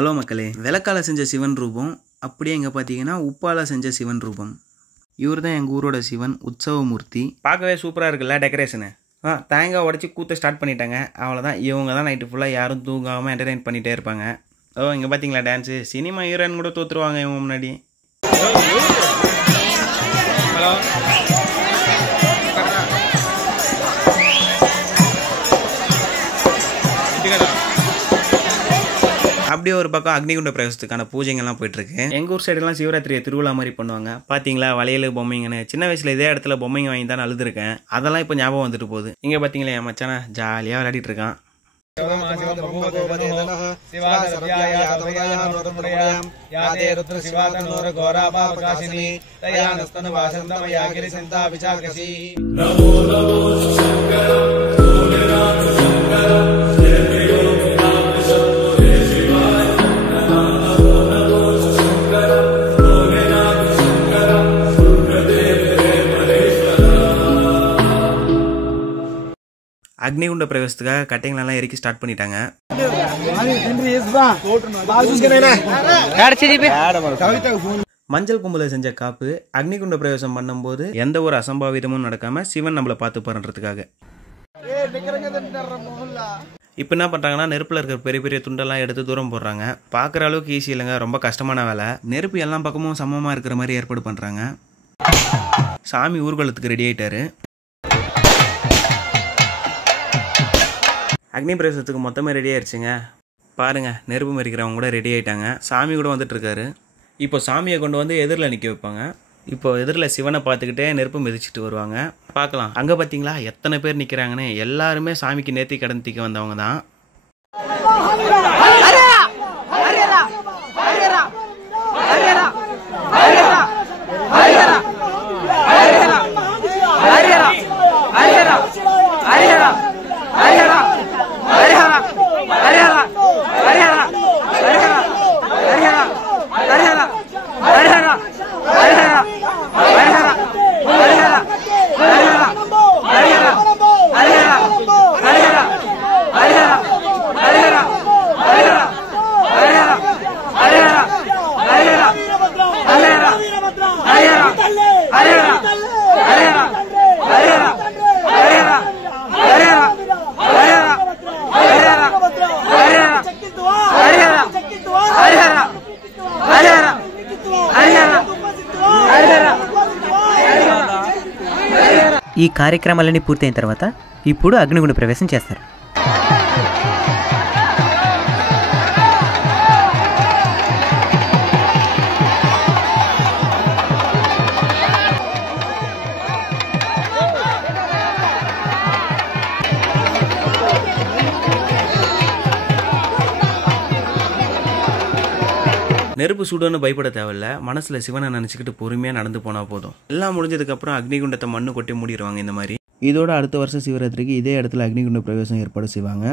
Hello மக்களே, விளக்கால செஞ்ச சிவன் ரூபம் அப்படியே இங்கே பார்த்தீங்கன்னா உப்பால் செஞ்ச சிவன் ரூபம். இவர் தான் எங்கள் ஊரோட சிவன், உற்சவமூர்த்தி. பார்க்கவே சூப்பராக இருக்குல்ல டெக்கரேஷனு. தேங்காய் உடச்சி கூத்த ஸ்டார்ட் பண்ணிட்டாங்க. அவ்வளோதான், இவங்க தான் நைட்டு ஃபுல்லாக யாரும் தூங்காமல் என்டர்டெயின் பண்ணிகிட்டே இருப்பாங்க. இங்கே பார்த்தீங்களா டான்ஸு, சினிமா ஹீரோயின் கூட தோற்றுருவாங்க இவங்க முன்னாடி. ஹலோ, அப்படியே ஒரு பக்கம் அக்னிகுண்ட பிரவேசத்துக்கான பூஜைங்கள்லாம் போயிட்டுருக்கு. எங்கள் ஊர் சைடெல்லாம் சிவராத்திரியை திருவிழா மாதிரி பண்ணுவாங்க. பார்த்தீங்களா, வளையல் பொம்மைங்கன்னு. சின்ன வயசில் இதே இடத்துல பொம்மைங்க வாங்கி தான் அழுதுருக்கேன். அதெல்லாம் இப்போ ஞாபகம் வந்துட்டு போகுது. இங்கே பார்த்தீங்களா, என் மச்சானா ஜாலியாக விளையாடிட்டு இருக்கான். அக்னிகுண்ட பிரவேசத்துக்காக கட்டைங்களெல்லாம் இறக்கி ஸ்டார்ட் பண்ணிட்டாங்க. மஞ்சள் கும்பல செஞ்ச காப்பு அக்னிகுண்ட பிரவேசம் பண்ணும்போது எந்த ஒரு அசம்பாவிதமும் நடக்காம சிவன் நம்மளை பார்த்து போறதுக்காக. இப்போ என்ன பண்ணுறாங்கன்னா, நெருப்பில் இருக்கிற பெரிய பெரிய துண்டெல்லாம் எடுத்து தூரம் போடுறாங்க. பார்க்குற அளவுக்கு ஈஸி இல்லைங்க, ரொம்ப கஷ்டமான வேலை. நெருப்பு எல்லா பக்கமும் சமமாக இருக்கிற மாதிரி ஏற்பாடு பண்ணுறாங்க. சாமி ஊர்வலத்துக்கு ரெடி ஆகிட்டாரு. அக்னி பிரவேசத்துக்கு மொத்தமாக ரெடி ஆயிடுச்சுங்க. பாருங்கள், நெருப்பு மறிக்கிறவங்க கூட ரெடி ஆகிட்டாங்க. சாமி கூட வந்துட்டுருக்காரு. இப்போ சாமியை கொண்டு வந்து எதிரில் நிற்க வைப்பாங்க. இப்போ எதிரில் சிவனை பார்த்துக்கிட்டே நெருப்பு மிதிச்சுட்டு வருவாங்க. பார்க்கலாம், அங்கே பார்த்தீங்களா எத்தனை பேர் நிற்கிறாங்கன்னு. எல்லாருமே சாமிக்கு நேர்த்தி கடன் தீக்க வந்தவங்க தான். ఈ కార్యక్రమాలన్నీ పూర్తయిన తర్వాత ఇప్పుడు అగ్నిగుండ ప్రవేశం చేస్తారు. நெருப்பு சுடுன்னு பயப்பட தேவையில்ல. மனசில் சிவனை நினச்சிக்கிட்டு பொறுமையாக நடந்து போனால் போதும். எல்லாம் முடிஞ்சதுக்கப்புறம் அக்னிகுண்டத்தை மண்ணு கொட்டி மூடிடுவாங்க இந்த மாதிரி. இதோட அடுத்த வருஷம் சிவராத்திரிக்கு இதே இடத்துல அக்னிகுண்ட பிரவேசம் ஏற்பாடு செய்வாங்க.